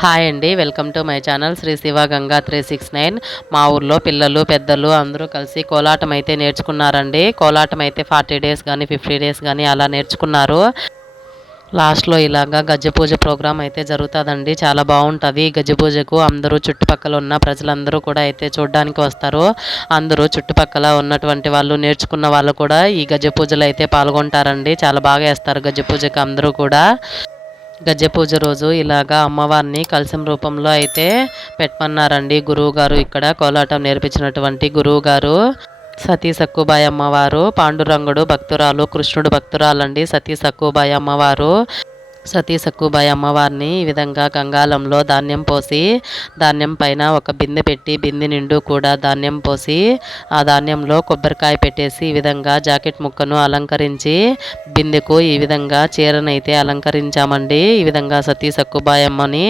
Hi అండి welcome to my channel Shri Shiva Ganga three six nine. మా ఊర్లో పిల్లలు పెద్దలు అందరూ కలిసి కోలాటం అయితే నేర్చుకున్నారండి. కోలాటం అయితే ఫార్టీ డేస్ కానీ ఫిఫ్టీ డేస్ కానీ అలా నేర్చుకున్నారు. లాస్ట్లో ఇలాగా గజపూజ ప్రోగ్రాం అయితే జరుగుతుందండి. చాలా బాగుంటుంది. గజ్జ అందరూ చుట్టుపక్కల ఉన్న ప్రజలందరూ కూడా అయితే చూడడానికి వస్తారు. అందరూ చుట్టుపక్కల ఉన్నటువంటి వాళ్ళు నేర్చుకున్న వాళ్ళు కూడా ఈ గజ్జ పూజలు అయితే పాల్గొంటారండి. చాలా బాగా వేస్తారు గజ్జ అందరూ కూడా. గజ పూజ రోజు ఇలాగా అమ్మవారిని కలసం రూపంలో అయితే పెట్టమన్నారండి గురువు గారు ఇక్కడ కోలాటం నేర్పించినటువంటి గురువు గారు సతీ సక్కుబాయి అమ్మవారు పాండురంగుడు భక్తురాలు కృష్ణుడు భక్తురాలండి సతీ సక్కుబాయి అమ్మవారు. సతీ సక్కుబాయి అమ్మవారిని ఈ విధంగా గంగాలంలో ధాన్యం పోసి ధాన్యం పైన ఒక బిందె పెట్టి బిందె నిండు కూడా ధాన్యం పోసి ఆ ధాన్యంలో కొబ్బరికాయ పెట్టేసి ఈ విధంగా జాకెట్ ముక్కను అలంకరించి బిందెకు ఈ విధంగా చీరనైతే అలంకరించామండి. ఈ విధంగా సతీ సక్కుబాయి అమ్మని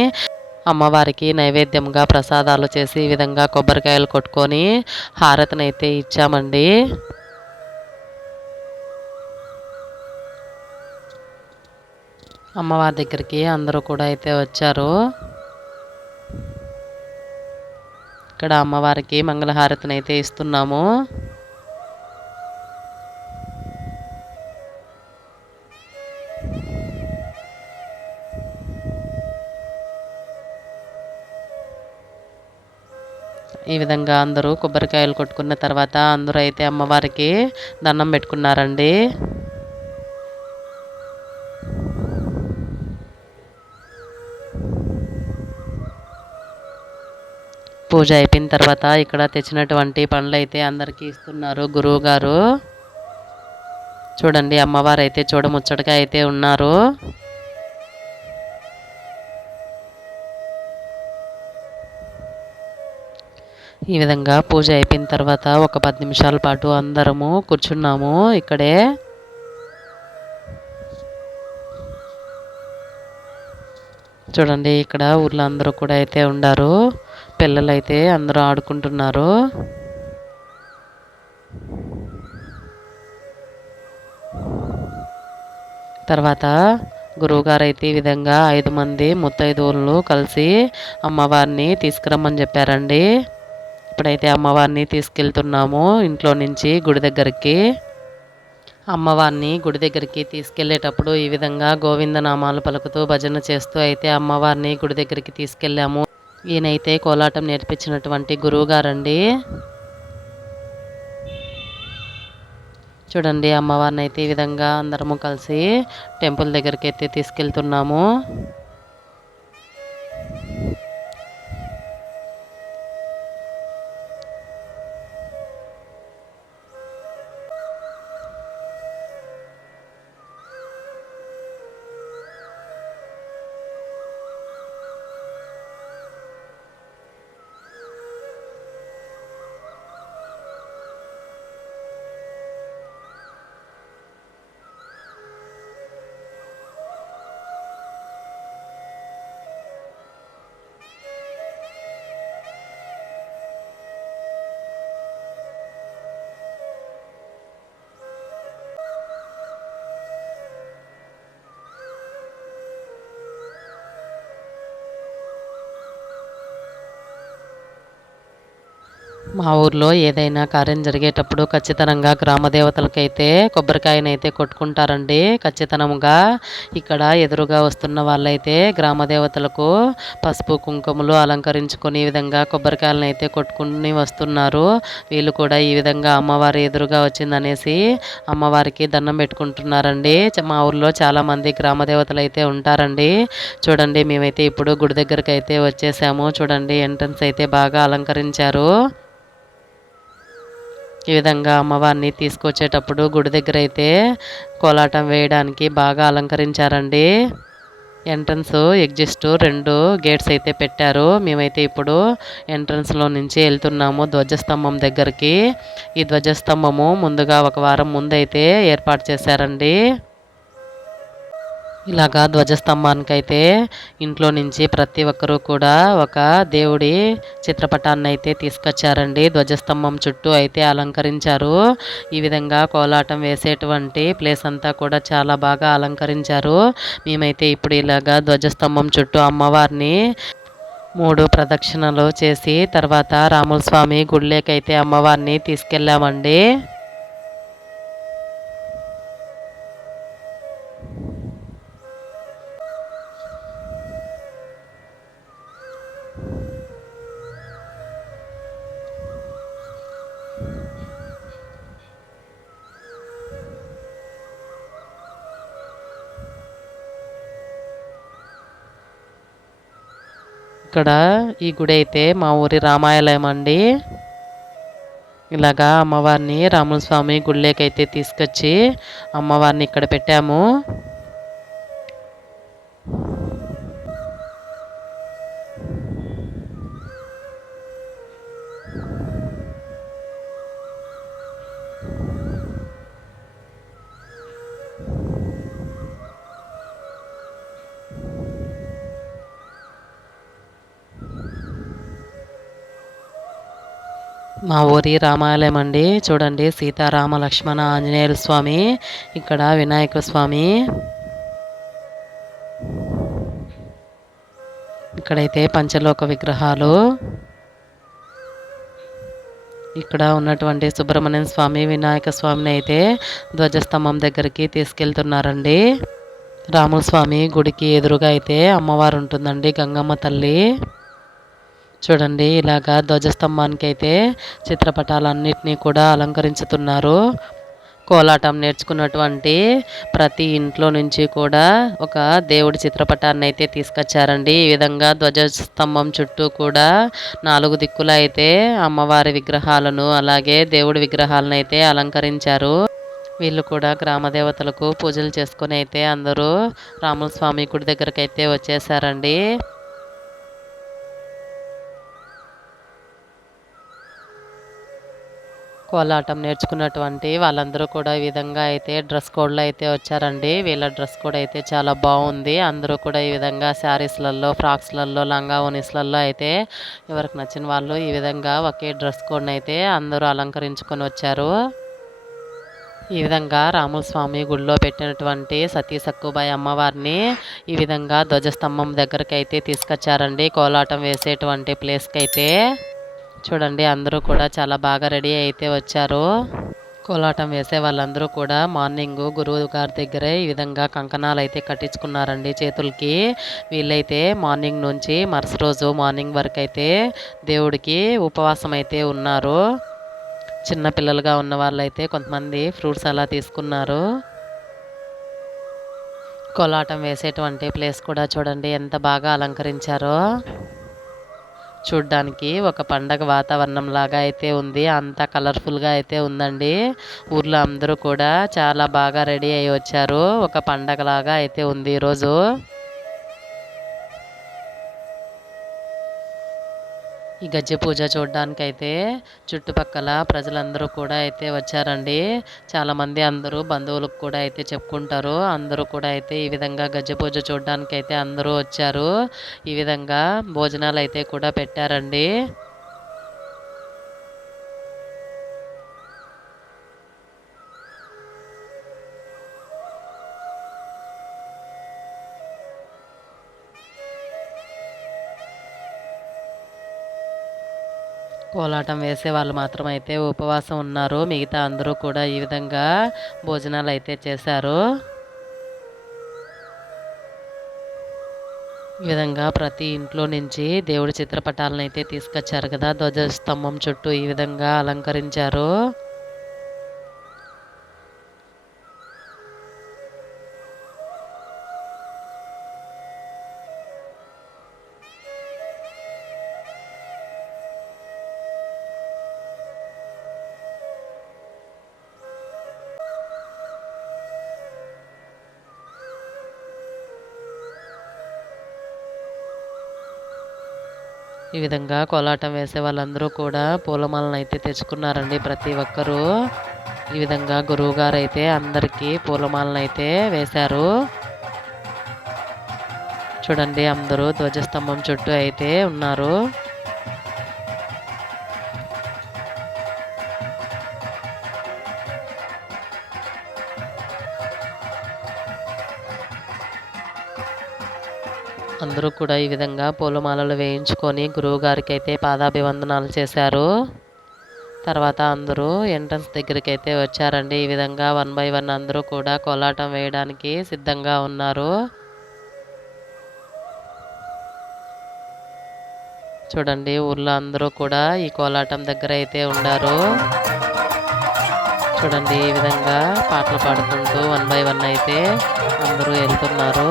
అమ్మవారికి నైవేద్యంగా ప్రసాదాలు చేసి ఈ విధంగా కొబ్బరికాయలు కొట్టుకొని హారతినైతే ఇచ్చామండి. అమ్మవారి దగ్గరికి అందరూ కూడా అయితే వచ్చారు. ఇక్కడ అమ్మవారికి మంగళహారతిని అయితే ఇస్తున్నాము. ఈ విధంగా అందరూ కొబ్బరికాయలు కొట్టుకున్న తర్వాత అందరూ అయితే అమ్మవారికి దండం పెట్టుకున్నారండి. పూజ అయిపోయిన తర్వాత ఇక్కడ తెచ్చినటువంటి పండ్లు అయితే అందరికీ ఇస్తున్నారు. గురువు గారు. చూడండి అమ్మవారు అయితే చూడముచ్చటగా అయితే ఉన్నారు. ఈ విధంగా పూజ అయిపోయిన తర్వాత ఒక పది నిమిషాల పాటు అందరము కూర్చున్నాము ఇక్కడే. చూడండి ఇక్కడ ఊర్లో అందరూ కూడా అయితే ఉండారు. పిల్లలైతే అందరూ ఆడుకుంటున్నారు. తర్వాత గురువుగారు అయితే ఈ విధంగా ఐదు మంది ముత్తైదువులను కలిసి అమ్మవారిని తీసుకురమ్మని చెప్పారండి. ఇప్పుడైతే అమ్మవారిని తీసుకెళ్తున్నాము ఇంట్లో నుంచి గుడి దగ్గరికి. అమ్మవారిని గుడి దగ్గరికి తీసుకెళ్ళేటప్పుడు ఈ విధంగా గోవిందనామాలు పలుకుతూ భజన చేస్తూ అయితే అమ్మవారిని గుడి దగ్గరికి తీసుకెళ్ళాము. ఈయనైతే కోలాటం నేర్పించినటువంటి గురువు గారండి చూడండి అమ్మవారిని అయితే ఈ విధంగా అందరము కలిసి టెంపుల్ దగ్గరికి అయితే తీసుకెళ్తున్నాము. మా ఊర్లో ఏదైనా కార్యం జరిగేటప్పుడు ఖచ్చితంగా గ్రామ దేవతలకైతే కొబ్బరికాయనైతే కొట్టుకుంటారండి. ఖచ్చితంగా ఇక్కడ ఎదురుగా వస్తున్న వాళ్ళైతే గ్రామ దేవతలకు పసుపు కుంకుమలు అలంకరించుకొని ఈ విధంగా కొబ్బరికాయలను అయితే కొట్టుకుని వస్తున్నారు. వీళ్ళు కూడా ఈ విధంగా అమ్మవారి ఎదురుగా వచ్చిందనేసి అమ్మవారికి దండం పెట్టుకుంటున్నారండి. మా ఊర్లో చాలామంది గ్రామ దేవతలు అయితే ఉంటారండి. చూడండి మేమైతే ఇప్పుడు గుడి దగ్గరికి అయితే వచ్చేసాము. చూడండి ఎంట్రన్స్ అయితే బాగా అలంకరించారు. ఈ విధంగా అమ్మవారిని తీసుకొచ్చేటప్పుడు గుడి దగ్గర అయితే కోలాటం వేయడానికి బాగా అలంకరించారండి. ఎంట్రన్స్ ఎగ్జిస్ట్ రెండు గేట్స్ అయితే పెట్టారు. మేమైతే ఇప్పుడు ఎంట్రన్స్లో నుంచి వెళ్తున్నాము ధ్వజస్తంభం దగ్గరికి. ఈ ధ్వజస్తంభము ముందుగా ఒక వారం ముందైతే ఏర్పాటు చేశారండి. ఇలాగా ధ్వజస్తంభానికి అయితే ఇంట్లో నుంచి ప్రతి ఒక్కరూ కూడా ఒక దేవుడి చిత్రపటాన్ని అయితే తీసుకొచ్చారండి. ధ్వజస్తంభం చుట్టూ అయితే అలంకరించారు. ఈ విధంగా కోలాటం వేసేటువంటి ప్లేస్ అంతా కూడా చాలా బాగా అలంకరించారు. మేమైతే ఇప్పుడు ఇలాగా ధ్వజస్తంభం చుట్టూ అమ్మవారిని మూడు ప్రదక్షిణలు చేసి తర్వాత రాముల స్వామి అమ్మవారిని తీసుకెళ్ళామండి. ఇక్కడ ఈ గుడి అయితే మా ఊరి రామాయలయం అండి. ఇలాగా అమ్మవారిని రాముల స్వామి గుడిలోకైతే తీసుకొచ్చి అమ్మవారిని ఇక్కడ పెట్టాము. మా ఊరి రామాలయం అండి చూడండి సీతారామ లక్ష్మణ ఆంజనేయుల స్వామి ఇక్కడ వినాయక స్వామి. ఇక్కడైతే పంచలోక విగ్రహాలు. ఇక్కడ ఉన్నటువంటి సుబ్రహ్మణ్యం స్వామి వినాయక స్వామిని అయితే ధ్వజస్తంభం దగ్గరికి తీసుకెళ్తున్నారండి. రాముల స్వామి గుడికి ఎదురుగా అయితే అమ్మవారు ఉంటుందండి గంగమ్మ తల్లి. చూడండి ఇలాగా ధ్వజస్తంభానికి అయితే చిత్రపటాలన్నింటినీ కూడా అలంకరించుతున్నారు. కోలాటం నేర్చుకున్నటువంటి ప్రతి ఇంట్లో నుంచి కూడా ఒక దేవుడి చిత్రపటాన్ని అయితే తీసుకొచ్చారండి. ఈ విధంగా ధ్వజస్తంభం చుట్టూ కూడా నాలుగు దిక్కుల అయితే అమ్మవారి విగ్రహాలను అలాగే దేవుడి విగ్రహాలను అయితే అలంకరించారు. వీళ్ళు కూడా గ్రామ దేవతలకు పూజలు చేసుకుని అయితే అందరూ రాముల స్వామి గుడి దగ్గరకైతే వచ్చేసారండి. కోలాటం నేర్చుకున్నటువంటి వాళ్ళందరూ కూడా ఈ విధంగా అయితే డ్రెస్ కోడ్లో అయితే వచ్చారండి. వీళ్ళ డ్రెస్ కోడ్ అయితే చాలా బాగుంది. అందరూ కూడా ఈ విధంగా శారీస్లలో ఫ్రాక్స్లలో లంగా ఓనీస్లలో అయితే ఎవరికి నచ్చిన వాళ్ళు ఈ విధంగా ఒకే డ్రెస్ కోడ్ని అయితే అందరూ అలంకరించుకొని వచ్చారు. ఈ విధంగా రాముల స్వామి గుడిలో పెట్టినటువంటి సతీ సక్కుబాయి అమ్మవారిని ఈ విధంగా ధ్వజస్తంభం దగ్గరకైతే తీసుకొచ్చారండి. కోలాటం వేసేటువంటి ప్లేస్కి అయితే చూడండి అందరూ కూడా చాలా బాగా రెడీ అయితే వచ్చారు. కోలాటం వేసే వాళ్ళందరూ కూడా మార్నింగ్ గురువు గారి దగ్గరే ఈ విధంగా కంకణాలు అయితే కట్టించుకున్నారండి చేతులకి. వీళ్ళైతే మార్నింగ్ నుంచి మరుసటి రోజు మార్నింగ్ వరకు అయితే దేవుడికి ఉపవాసం అయితే ఉన్నారు. చిన్నపిల్లలుగా ఉన్న వాళ్ళైతే కొంతమంది ఫ్రూట్స్ అలా తీసుకున్నారు. కోలాటం వేసేటువంటి ప్లేస్ కూడా చూడండి ఎంత బాగా అలంకరించారో. చూడ్డానికి ఒక పండగ వాతావరణం లాగా అయితే ఉంది. అంత కలర్ఫుల్గా అయితే ఉందండి. ఊర్లో అందరూ కూడా చాలా బాగా రెడీ అయ్యి వచ్చారు. ఒక పండగ లాగా అయితే ఉంది ఈరోజు. ఈ గజ్జె పూజ చూడడానికి అయితే చుట్టుపక్కల ప్రజలందరూ కూడా అయితే వచ్చారండి. చాలామంది అందరూ బంధువులకు కూడా అయితే చెప్పుకుంటారు. అందరూ కూడా అయితే ఈ విధంగా గజ్జె పూజ చూడడానికి అయితే అందరూ వచ్చారు. ఈ విధంగా భోజనాలు అయితే కూడా పెట్టారండి. కోలాటం వేసే వాళ్ళు మాత్రం అయితే ఉపవాసం ఉన్నారు. మిగతా అందరూ కూడా ఈ విధంగా భోజనాలు అయితే చేశారు. ఈ విధంగా ప్రతి ఇంట్లో నుంచి దేవుడి చిత్రపటాలను అయితే తీసుకొచ్చారు కదా. ధ్వజస్తంభం చుట్టూ ఈ విధంగా అలంకరించారు. ఈ విధంగా కోలాటం వేసే వాళ్ళందరూ కూడా పూలమాలను అయితే తెచ్చుకున్నారండి ప్రతి ఒక్కరూ. ఈ విధంగా గురువు గారు అయితే అందరికీ పూలమాలను అయితే వేశారు. చూడండి అందరూ ధ్వజస్తంభం చుట్టూ అయితే ఉన్నారు. కూడా ఈ విధంగా పూలమాలలు వేయించుకొని గురువుగారికి అయితే పాదాభివందనాలు చేశారు. తర్వాత అందరూ ఎంట్రన్స్ దగ్గరికి అయితే వచ్చారండి. ఈ విధంగా వన్ బై వన్ అందరూ కూడా కోలాటం వేయడానికి సిద్ధంగా ఉన్నారు. చూడండి ఊర్లో అందరూ కూడా ఈ కోలాటం దగ్గర అయితే ఉండారు. చూడండి ఈ విధంగా పాటలు పాడుకుంటూ వన్ బై వన్ అయితే అందరూ వెళ్తున్నారు.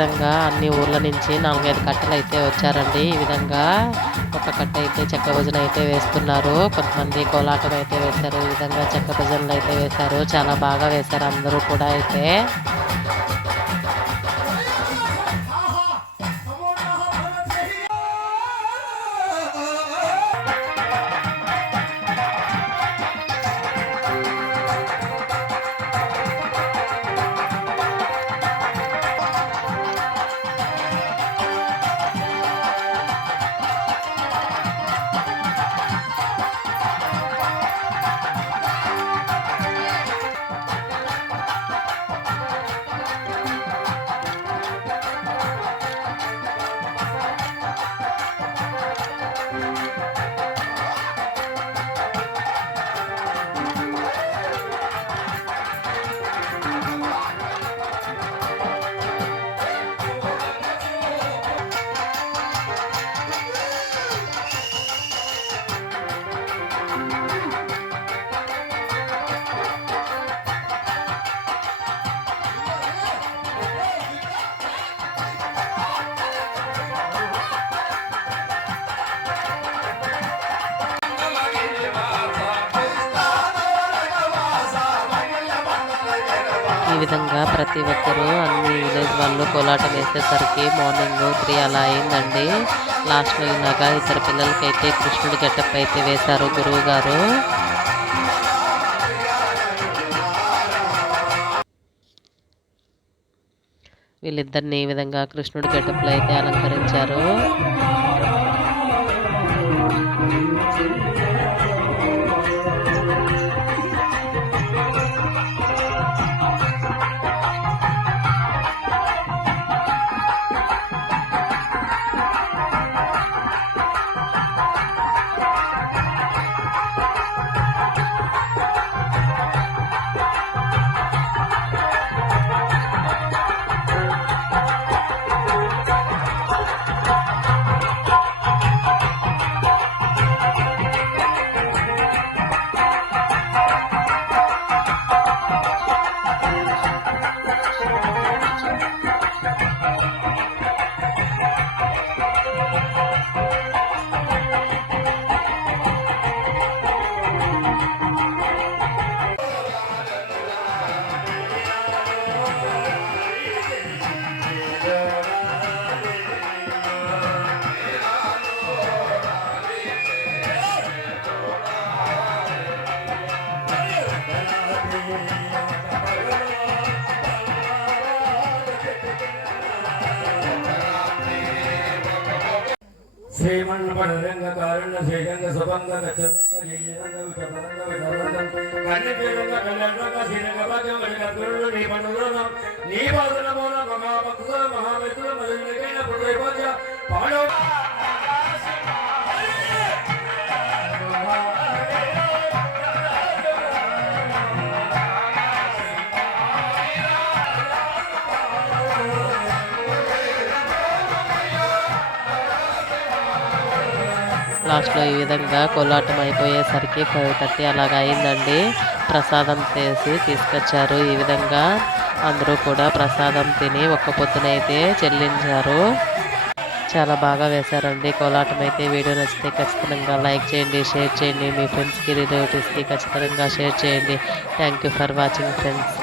విధంగా అన్ని ఊర్ల నుంచి నాలుగైదు కట్టలు అయితే వచ్చారండి. ఈ విధంగా ఒక కట్ట అయితే చెక్క భజన అయితే వేస్తున్నారు. కొంతమంది కోలాటం అయితే వేశారు. ఈ విధంగా చెక్క భజనలు అయితే వేశారు. చాలా బాగా వేశారు. అందరూ కూడా అయితే విధంగా ప్రతి ఒక్కరూ అన్ని విలేజ్ వాళ్ళు కోలాటం వేసేసరికి మార్నింగ్ త్రీ అలా అయిందండి. లాస్ట్లో ఇలాగా ఇద్దరు పిల్లలకైతే కృష్ణుడి గెటప్ అయితే వేశారు గురువు గారు. వీళ్ళిద్దరిని ఈ విధంగా కృష్ణుడి గెటప్లో అయితే అలంకరించారు. శ్రీమన్పడంగ కారుణ్య శ్రీరంగ సుభంగ గచ్చంగ జీజంగ విటపరంగ విటపరంగ కన్నిపీడంగ కళ్యాణంగ శ్రీరంగ భాగ్యం వలిగంతురుడు నీ నీ మహాభక్తుల మహామిత్రుల మధునికైన పుణ్యపాద్య పాడవ లాస్ట్లో ఈ విధంగా కోలాటం అయిపోయేసరికి ఫైవ్ థర్టీ అలాగ అయిందండి. ప్రసాదం చేసి తీసుకొచ్చారు. ఈ విధంగా అందరూ కూడా ప్రసాదం తిని ఒక్క పొద్దునైతే చెల్లించారు. చాలా బాగా వేశారండి కోలాటం అయితే. వీడియో నచ్చితే ఖచ్చితంగా లైక్ చేయండి షేర్ చేయండి. మీ ఫ్రెండ్స్కి రిలేటివ్స్కి ఖచ్చితంగా షేర్ చేయండి. Thank you for watching friends.